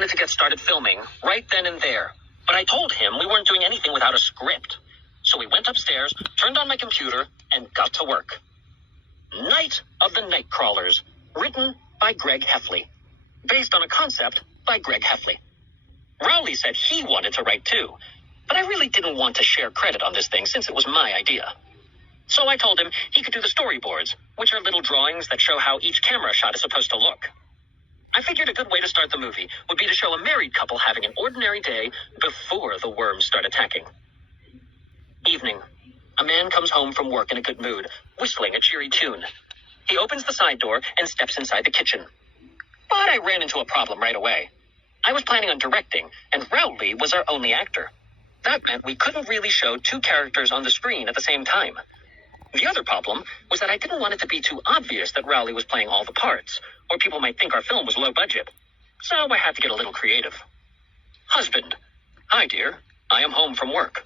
wanted to get started filming right then and there, but I told him we weren't doing anything without a script. So we went upstairs, turned on my computer, and got to work. Night of the Nightcrawlers, written by Greg Heffley. Based on a concept by Greg Heffley. Rowley said he wanted to write too, but I really didn't want to share credit on this thing since it was my idea. So I told him he could do the storyboards, which are little drawings that show how each camera shot is supposed to look. I figured a good way to start the movie would be to show a married couple having an ordinary day before the worms start attacking. Evening. A man comes home from work in a good mood, whistling a cheery tune. He opens the side door and steps inside the kitchen. But I ran into a problem right away. I was planning on directing, and Rowley was our only actor. That meant we couldn't really show two characters on the screen at the same time. The other problem was that I didn't want it to be too obvious that Rowley was playing all the parts, or people might think our film was low budget. So I had to get a little creative. Husband. Hi, dear. I am home from work.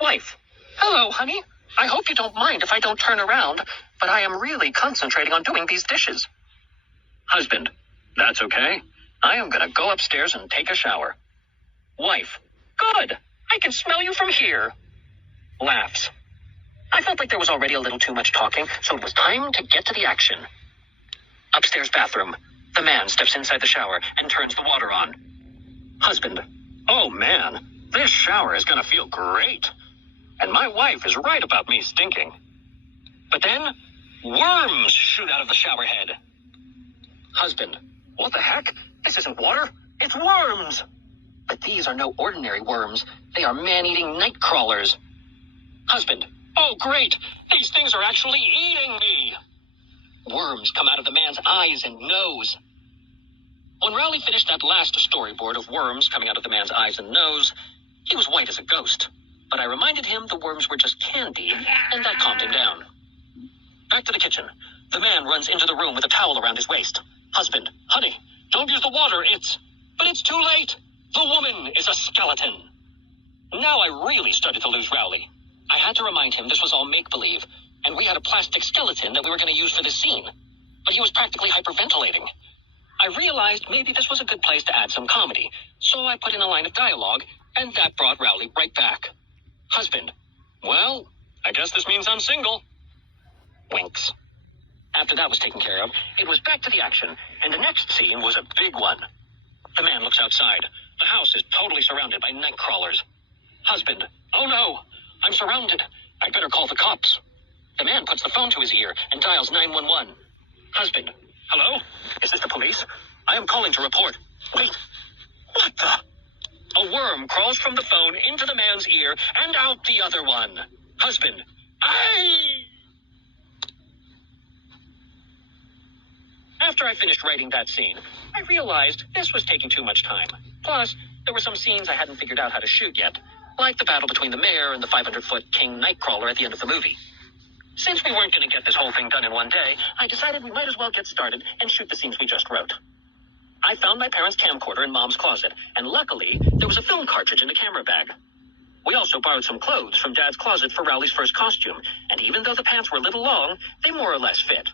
Wife. Hello, honey. I hope you don't mind if I don't turn around, but I am really concentrating on doing these dishes. Husband. That's okay. I am going to go upstairs and take a shower. Wife. Good. I can smell you from here. Laughs. I felt like there was already a little too much talking, so it was time to get to the action. Upstairs bathroom. The man steps inside the shower and turns the water on. Husband. Oh, man. This shower is going to feel great. And my wife is right about me stinking. But then, worms shoot out of the shower head. Husband. What the heck? This isn't water. It's worms. But these are no ordinary worms. They are man-eating night crawlers. Husband. Oh, great. These things are actually eating me. Worms come out of the man's eyes and nose. When Rowley finished that last storyboard of worms coming out of the man's eyes and nose, he was white as a ghost. But I reminded him the worms were just candy, and that calmed him down. Back to the kitchen. The man runs into the room with a towel around his waist. Husband. Honey, don't use the water. But it's too late. The woman is a skeleton. Now I really started to lose Rowley. I had to remind him this was all make-believe, and we had a plastic skeleton that we were going to use for this scene. But he was practically hyperventilating. I realized maybe this was a good place to add some comedy, so I put in a line of dialogue, and that brought Rowley right back. Husband. Well, I guess this means I'm single. Winks. After that was taken care of, it was back to the action, and the next scene was a big one. The man looks outside. The house is totally surrounded by night crawlers. Husband. Oh no, I'm surrounded. I'd better call the cops. The man puts the phone to his ear and dials 911. Husband. Hello? Is this the police? I am calling to report. Wait. What the? A worm crawls from the phone into the man's ear and out the other one. Husband. After I finished writing that scene, I realized this was taking too much time. Plus, there were some scenes I hadn't figured out how to shoot yet, like the battle between the mayor and the 500-foot king Nightcrawler at the end of the movie. Since we weren't going to get this whole thing done in one day, I decided we might as well get started and shoot the scenes we just wrote. I found my parents' camcorder in Mom's closet, and luckily, there was a film cartridge in the camera bag. We also borrowed some clothes from Dad's closet for Rowley's first costume, and even though the pants were a little long, they more or less fit.